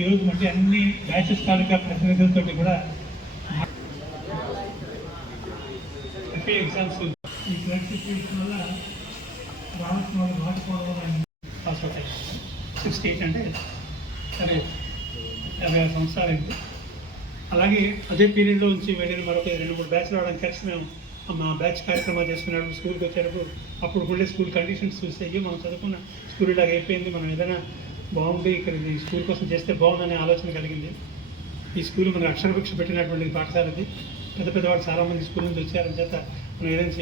ఈరోజు మధ్య అన్ని బ్యాచెస్ తాలూకా ప్రతినిధులతో కూడా ఎగ్జామ్స్ ఈ క్లాస్ సిచ్యువేషన్ వల్ల రావాల్సిన వాళ్ళు రాకపోవడం వల్ల పాస్ అవుట్ అయ్యాయి. 68 అంటే సరే 56 సంవత్సరాలు అయింది. అలాగే అదే పీరియడ్లో నుంచి వెళ్ళిన మరొక 2-3 బ్యాచ్లు రావడానికి కలిసి మేము మా బ్యాచ్ కార్యక్రమాలు చేసుకున్నప్పుడు స్కూల్కి వచ్చేటప్పుడు అప్పుడు కూడా స్కూల్ కండిషన్స్ చూస్తే మనం చదువుకున్న స్కూల్ ఇలాగ అయిపోయింది, మనం ఏదైనా బాగుంది ఇక్కడ ఈ స్కూల్ కోసం చేస్తే బాగుందనే ఆలోచన కలిగింది. ఈ స్కూల్ మనకు అక్షరభిక్ష పెట్టినటువంటి పాఠశాలది. పెద్ద పెద్దవాళ్ళు చాలామంది స్కూల్ నుంచి వచ్చారని చేత మనం ఏదైనా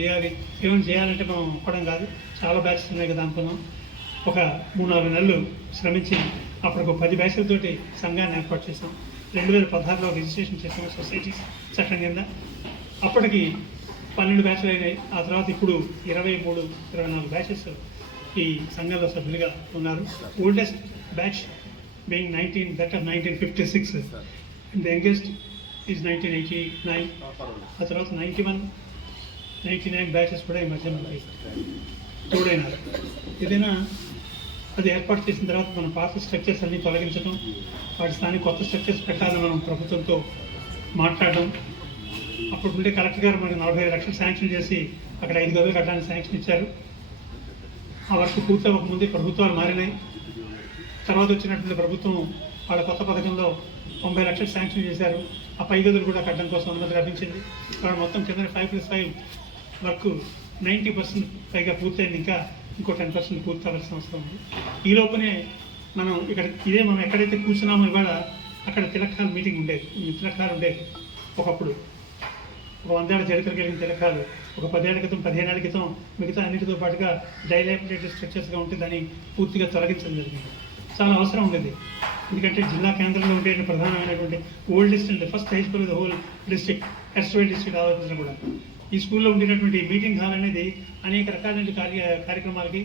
చేయాలంటే మనం ఒక్కడం కాదు, చాలా బ్యాచెస్ ఉన్నాయి కదా అనుకున్నాం. ఒక 3-4 నెలలు శ్రమించి అప్పుడు ఒక 10 బ్యాచ్లతోటి సంఘాన్ని ఏర్పాటు చేసాం. 2016లో రిజిస్ట్రేషన్ చేసాం సొసైటీ చట్టం కింద. అప్పటికి 12 బ్యాచ్లు అయినాయి. ఆ తర్వాత ఇప్పుడు 23-24 బ్యాచెస్ ఈ సంఘంలో సభ్యులుగా ఉన్నారు. Oldest batch being 1956 and the youngest is 1989. ఆ తర్వాత 99 బ్యాచెస్ కూడా ఈ మధ్య మనకి తోడైనారు. ఏదైనా అది ఏర్పాటు చేసిన తర్వాత మన పాత స్ట్రక్చర్స్ అన్నీ తొలగించడం, వాటి స్థానిక కొత్త స్ట్రక్చర్స్ పెట్టాలని మనం ప్రభుత్వంతో మాట్లాడడం. అప్పుడు ఉండే కలెక్టర్ గారు మనకి 45 లక్షలు శాంక్షన్ చేసి అక్కడ 5 గదులు కట్టడానికి శాంక్షన్ ఇచ్చారు. ఆ వర్క్ పూర్తి అవ్వకముందే ప్రభుత్వాలు మారినాయి. తర్వాత వచ్చినటువంటి ప్రభుత్వం వాళ్ళ కొత్త పథకంలో 90 లక్షలు శాంక్షన్ చేశారు. ఆ 5 గదులు కూడా కట్టడం కోసం అనుమతి లభించింది. ఇక్కడ మొత్తం కింద 5+5 వర్క్ 90% పైగా పూర్తయింది. ఇంకా ఇంకో 10% పూర్తి అవ్వాల్సిన అవసరం ఉంది. ఈ లోపలే మనం మనం ఎక్కడైతే కూర్చున్నామో ఇవాళ అక్కడ తిలకాలు మీటింగ్ ఉండేది, తిలకాలు ఉండేది. ఒకప్పుడు ఒక 100 ఏళ్ల చరిత్ర కలిగిన తిలకాలు ఒక 10 ఏళ్ల క్రితం 15 ఏళ్ల క్రితం మిగతా అన్నిటితో పాటుగా డైలాపిడేటెడ్ స్ట్రక్చర్స్గా ఉంటే దాన్ని పూర్తిగా తొలగించడం జరిగింది. చాలా అవసరం ఉండేది. ఎందుకంటే జిల్లా కేంద్రంలో ఉండే ప్రధానమైనటువంటి oldest and first high school the whole district ఎస్ట్రోల్ డిస్ట్రిక్ట్ ఆలోచించడం కూడా ఈ స్కూల్లో ఉండేటటువంటి మీటింగ్ హాల్ అనేది అనేక రకాలైన కార్యక్రమాలకి,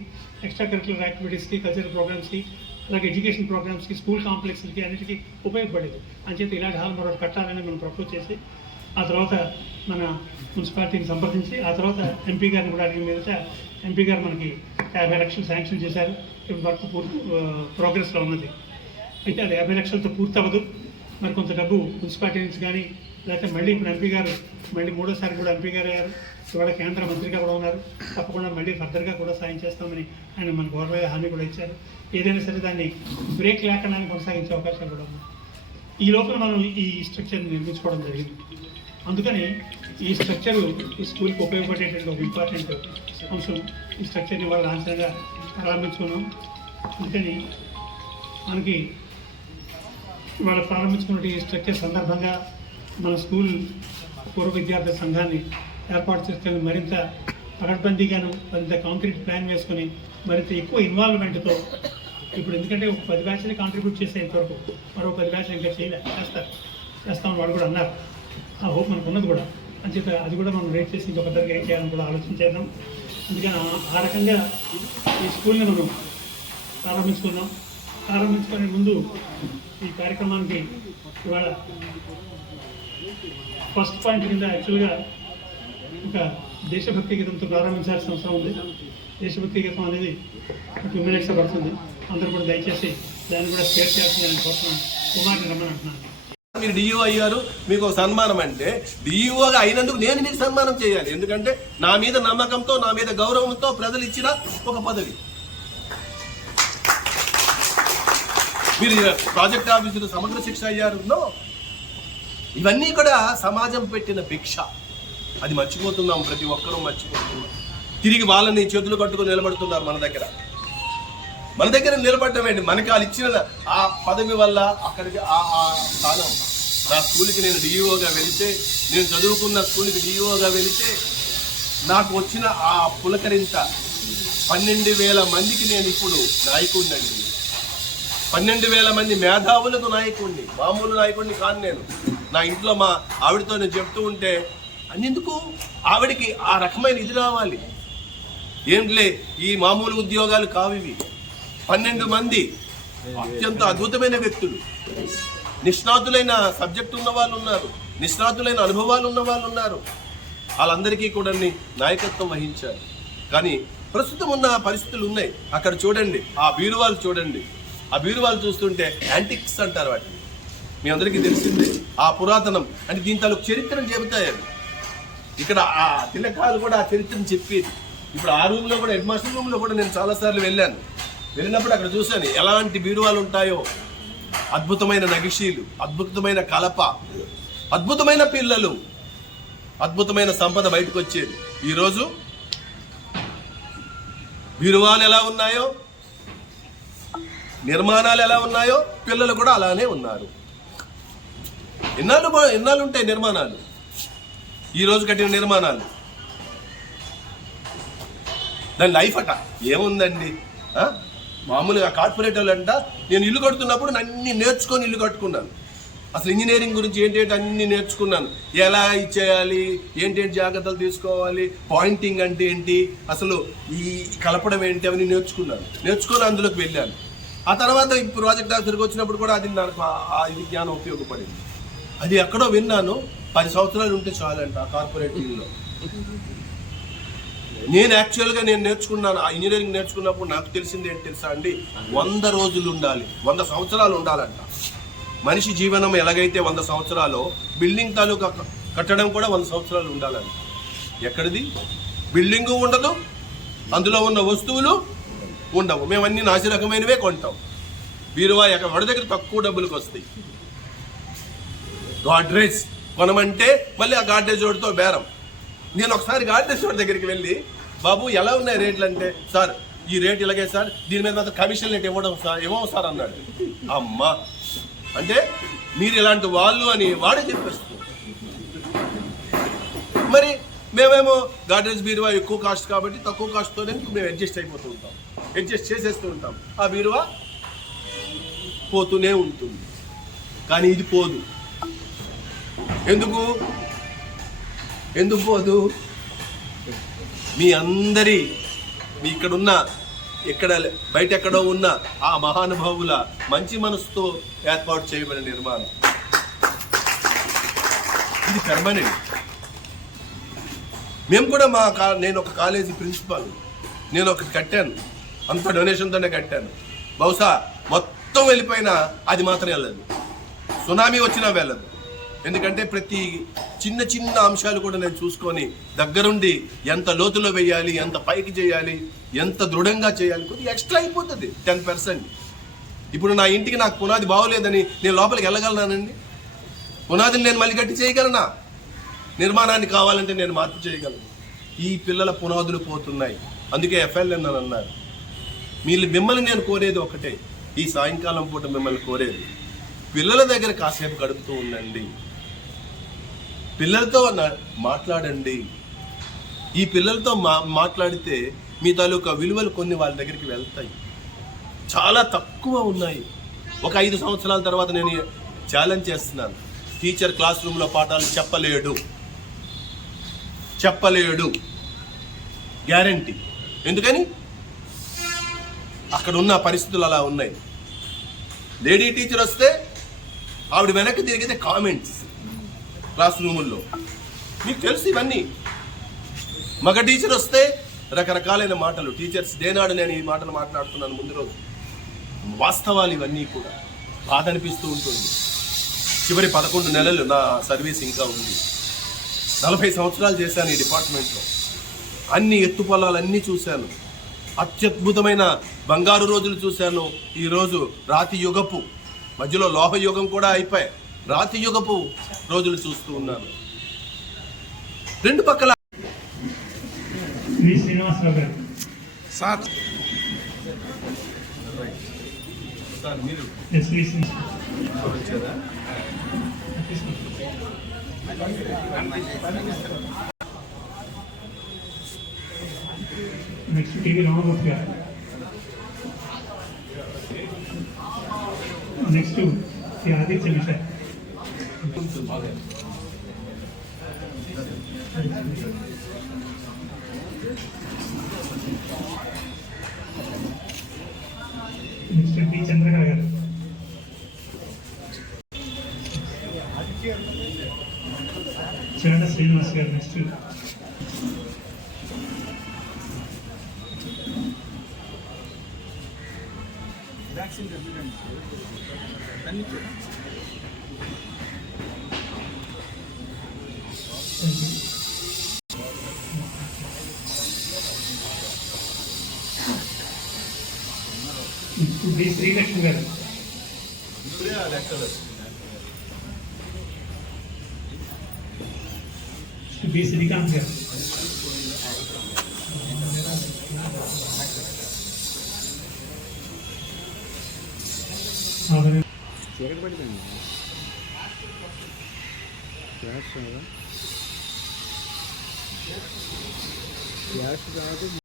ఎక్స్ట్రా కరిక్యులర్ యాక్టివిటీస్కి, కల్చరల్ ప్రోగ్రామ్స్కి, అలాగే ఎడ్యుకేషన్ ప్రోగ్రామ్స్కి, స్కూల్ కాంప్లెక్స్కి అన్నిటికీ ఉపయోగపడేది. అంచేత ఇలాంటి హాల్ మరొకటి కట్టాలని మనం ప్రపోజ్ చేసి ఆ తర్వాత మన మున్సిపాలిటీని సంప్రదించి ఆ తర్వాత ఎంపీ గారిని కూడా అడిగిన మీదట ఎంపీ గారు మనకి 50 లక్షలు శాంక్షన్ చేశారు. ఇప్పుడు వర్క్ ప్రోగ్రెస్లో ఉన్నది. అయితే అది 50 లక్షలతో పూర్తి అవ్వదు. మరి కొంత డబ్బు మున్సిపాలిటీ నుంచి కానీ లేకపోతే మళ్ళీ ఇప్పుడు ఎంపీ గారు మళ్ళీ 3వ సారి కూడా ఎంపీ గారు అయ్యారు. ఇవాళ కేంద్ర మంత్రిగా కూడా ఉన్నారు. తప్పకుండా మళ్ళీ ఫర్దర్గా కూడా సాయం చేస్తామని ఆయన మనకు గౌరవ హామీ కూడా ఇచ్చారు. ఏదైనా సరే దాన్ని బ్రేక్ లేకుండా కొనసాగించే అవకాశాలు కూడా ఉన్నాయి. ఈ లోపల మనం ఈ స్ట్రక్చర్ని నిర్మించుకోవడం జరిగింది. అందుకని ఈ స్ట్రక్చరు ఈ స్కూల్కి ఉపయోగపడేటువంటి ఒక ఇంపార్టెంట్ అంశం. ఈ స్ట్రక్చర్ని ఇవాళ లాంఛనంగా ప్రారంభించుకున్నాం. అందుకని మనకి ఇవాళ ప్రారంభించుకున్న ఈ స్ట్రక్చర్ సందర్భంగా మన స్కూల్ పూర్వ విద్యార్థి సంఘాన్ని ఏర్పాటు చేసుకుని మరింత పకడ్బందీగాను మరింత కాంక్రీట్ ప్లాన్ వేసుకొని మరింత ఎక్కువ ఇన్వాల్వ్మెంట్తో ఇప్పుడు ఎందుకంటే ఒక 10 బ్యాచ్లు కాంట్రిబ్యూట్ చేసేంతవరకు మరో 10 బ్యాచ్లు ఇంకా చేస్తామని వాళ్ళు కూడా అన్నారు. ఆ హోప్ మనకు ఉన్నది కూడా. అంచేత అది కూడా మనం రేట్ చేసి ఇంకా పెద్దగా ఏం చేయాలని కూడా ఆలోచించేద్దాం. అందుకని ఆ రకంగా ఈ స్కూల్ని మనం ప్రారంభించుకున్నాం. ప్రారంభించుకునే ముందు ఈ కార్యక్రమానికి ఇవాళ ఫస్ట్ పాయింట్ కింద యాక్చువల్గా ఒక దేశభక్తి గీతంతో ప్రారంభించాల్సిన అవసరం ఉంది. దేశభక్తి గీతం అనేది 2 minutes పడుతుంది. అందరూ కూడా దయచేసి దాన్ని కూడా షేర్ చేయాల్సిందని కోరుతున్నాను. కుమార్ని రమ్మని అంటున్నాను. మీరు డిఈఓ అయ్యారు, మీకు సన్మానం అంటే డిఈఓగా అయినందుకు నేను మీకు సన్మానం చేయాలి. ఎందుకంటే నా మీద నమ్మకంతో, నా మీద గౌరవంతో ప్రజలు ఇచ్చిన ఒక పదవి. మీరు ప్రాజెక్ట్ ఆఫీసులో సమగ్ర శిక్ష అయ్యారు. ఇవన్నీ కూడా సమాజం పెట్టిన భిక్ష. అది మర్చిపోతున్నాం, ప్రతి ఒక్కరూ మర్చిపోతున్నాం. తిరిగి వాళ్ళని చేతులు కట్టుకుని నిలబడుతున్నారు మన దగ్గర నిలబడటం ఏంటి? మనకి వాళ్ళు ఇచ్చిన ఆ పదవి వల్ల అక్కడికి ఆ స్థానం. నా స్కూల్కి నేను డిఈఓగా వెళితే, నేను చదువుకున్న స్కూల్కి డిఈఓగా వెళితే నాకు వచ్చిన ఆ పులకరింత 12,000 మందికి నేను ఇప్పుడు నాయకుడినండి. 12,000 మంది మేధావులకు నాయకుడిని, మామూలు నాయకుడిని కాను నేను. నా ఇంట్లో మా ఆవిడతో నేను చెప్తూ ఉంటే అన్నెందుకు ఆవిడికి ఆ రకమైన ఇది రావాలి. ఏంట్లే ఈ మామూలు ఉద్యోగాలు కావివి. 12 మంది అత్యంత అద్భుతమైన వ్యక్తులు, నిష్ణాతులైన సబ్జెక్ట్ ఉన్న వాళ్ళు ఉన్నారు, నిష్ణాతులైన అనుభవాలు ఉన్న వాళ్ళు ఉన్నారు. వాళ్ళందరికీ కూడా నాయకత్వం వహించారు. కానీ ప్రస్తుతం ఉన్న పరిస్థితులు ఉన్నాయి. అక్కడ చూడండి, ఆ బీరువాలు చూడండి, ఆ బీరువాలు చూస్తుంటే యాంటిక్స్ అంటారు వాటిని, మీ అందరికీ తెలిసిందే. ఆ పురాతనం అంటే దీని తాలూకు చరిత్రను చెబుతాయి అవి. ఇక్కడ ఆ తిలకాలు కూడా ఆ చరిత్రను చెప్పేది. ఇప్పుడు ఆ రూమ్లో కూడా, హెడ్ మాస్టర్ రూమ్లో కూడా నేను చాలాసార్లు వెళ్ళినప్పుడు అక్కడ చూశాను ఎలాంటి బీరువాలు ఉంటాయో. అద్భుతమైన నగిషీలు, అద్భుతమైన కలప, అద్భుతమైన పిల్లలు, అద్భుతమైన సంపద బయటకు వచ్చేది. ఈరోజు బీరువాలు ఎలా ఉన్నాయో, నిర్మాణాలు ఎలా ఉన్నాయో, పిల్లలు కూడా అలానే ఉన్నారు. ఎన్నాళ్ళు ఉంటాయి నిర్మాణాలు, ఈరోజు కట్టిన నిర్మాణాలు. దాని లైఫ్ అట ఏముందండి. మామూలుగా కార్పొరేటర్లు అంట, నేను ఇల్లు కడుతున్నప్పుడు అన్ని నేర్చుకొని ఇల్లు కట్టుకున్నాను. అసలు ఇంజనీరింగ్ గురించి ఏంటంటే అన్ని నేర్చుకున్నాను. ఎలా ఇచ్చేయాలి, ఏంటేంటి జాగ్రత్తలు తీసుకోవాలి, పాయింటింగ్ అంటే ఏంటి, అసలు ఈ కలపడం ఏంటి, అవన్నీ నేర్చుకొని అందులోకి వెళ్ళాను. ఆ తర్వాత ఈ ప్రాజెక్ట్ ఆఫీసర్కి వచ్చినప్పుడు కూడా అది నాకు ఇది జ్ఞానం ఉపయోగపడింది. అది ఎక్కడో విన్నాను, 10 సంవత్సరాలు ఉంటే చాలంట ఆ కార్పొరేటివ్లో. నేను యాక్చువల్గా నేర్చుకున్నాను, ఆ ఇంజనీరింగ్ నేర్చుకున్నప్పుడు నాకు తెలిసింది ఏంటి తెలుసా అండి, 100 రోజులు ఉండాలి, 100 సంవత్సరాలు ఉండాలంట. మనిషి జీవనం ఎలాగైతే 100 సంవత్సరాలు, బిల్డింగ్ తాలూకా కట్టడం కూడా 100 సంవత్సరాలు ఉండాలంట. ఎక్కడిది బిల్డింగు ఉండదు, అందులో ఉన్న వస్తువులు ఉండవు. మేము అన్ని నాసి రకమైనవే కొంటాం. బీరువా వాడి దగ్గర తక్కువ డబ్బులకు వస్తాయి. గాడ్రేజ్ కొనమంటే మళ్ళీ ఆ గాడ్రేజ్ వాడితో బేరం. నేను ఒకసారి గాడ్రేజ్ వాడి దగ్గరికి వెళ్ళి, బాబు ఎలా ఉన్నాయి రేట్లు అంటే, సార్ ఈ రేట్ ఇలాగే సార్, దీని మీద మాత్రం కమిషన్ రేట్ ఇవ్వడం సార్ అన్నాడు. అమ్మా అంటే మీరు ఇలాంటి వాళ్ళు అని వాడే చెప్పేస్తున్నారు. మరి మేమేమో గాడ్రేజ్ బీరువా ఎక్కువ కాస్ట్ కాబట్టి తక్కువ కాస్ట్తోనే మేము అడ్జస్ట్ అయిపోతూ ఉంటాం, అడ్జస్ట్ చేసేస్తూ ఉంటాం. ఆ బీరువా పోతూనే ఉంటుంది, కానీ ఇది పోదు. ఎందుకు పోదు? మీ అందరి, మీ ఇక్కడున్న, ఎక్కడ బయట ఎక్కడో ఉన్న ఆ మహానుభావుల మంచి మనసుతో ఏర్పాటు చేయబడిన నిర్మాణం ఇది పెర్మనెంట్. మేము కూడా నేను ఒక కాలేజీ ప్రిన్సిపాల్, నేను ఒకటి కట్టాను, అంత డొనేషన్తోనే కట్టాను. బహుశా మొత్తం వెళ్ళిపోయినా అది మాత్రం వెళ్ళదు, సునామీ వచ్చినా వెళ్ళదు. ఎందుకంటే ప్రతి చిన్న చిన్న అంశాలు కూడా నేను చూసుకొని దగ్గరుండి ఎంత లోతులో వేయాలి, ఎంత పైకి చేయాలి, ఎంత దృఢంగా చేయాలి, కొద్దిగా ఎక్స్ట్రా అయిపోతుంది 10%. ఇప్పుడు నా ఇంటికి నాకు పునాది బాగోలేదని నేను లోపలికి వెళ్ళగలనానండి? పునాదిని నేను మళ్ళీ గట్టి చేయగలనా? నిర్మాణాన్ని కావాలంటే నేను మార్పు చేయగలను. ఈ పిల్లల పునాదులు పోతున్నాయి, అందుకే FLN అని అన్నారు. మిమ్మల్ని నేను కోరేది ఒకటే, ఈ సాయంకాలం పూట మిమ్మల్ని కోరేది, పిల్లల దగ్గర కాసేపు గడుపుతూ ఉండండి, పిల్లలతో మాట్లాడండి. ఈ పిల్లలతో మాట్లాడితే మీ తాలూకా విలువలు కొన్ని వాళ్ళ దగ్గరికి వెళ్తాయి. చాలా తక్కువ ఉన్నాయి. ఒక 5 సంవత్సరాల తర్వాత నేను ఛాలెంజ్ చేస్తున్నాను, టీచర్ క్లాస్ రూమ్లో పాఠాలు చెప్పలేడు గ్యారంటీ. ఎందుకని? అక్కడ ఉన్న పరిస్థితులు అలా ఉన్నాయి. లేడీ టీచర్ వస్తే ఆవిడ వెనక్కి తిరిగితే కామెంట్స్ క్లాస్ రూముల్లో, మీకు తెలుసు ఇవన్నీ. మగ టీచర్ వస్తే రకరకాలైన మాటలు. టీచర్స్ డే నాడు నేను ఈ మాటలు మాట్లాడుతున్నాను ముందు రోజు. వాస్తవాలు ఇవన్నీ కూడా. బాధ అనిపిస్తూ ఉంటుంది. చివరి 11 నెలలు నా సర్వీస్ ఇంకా ఉంది. 40 సంవత్సరాలు చేశాను ఈ డిపార్ట్మెంట్లో. అన్ని ఎత్తుపల్లాలన్నీ చూశాను. అత్యద్భుతమైన బంగారు రోజులు చూశాను. ఈరోజు రాతి యుగపు, మధ్యలో లోహ యుగం కూడా అయిపోయాయి, రాతి యుగపు రోజులు చూస్తూ ఉన్నాను. రెండు పక్కల శ్రీనివాసరావు గారు సార్ మీరు next TV Ramamurthy garu, next Aditya Vishay, next P Chandrakala garu, Charana Srinivas గారు, నెక్స్ట్ బి శ్రీలక్ష్మి గారు. బి శ్రీకాంత్ గారు. చీకటి పడిపోయింది. గ్యాస్ రాదు.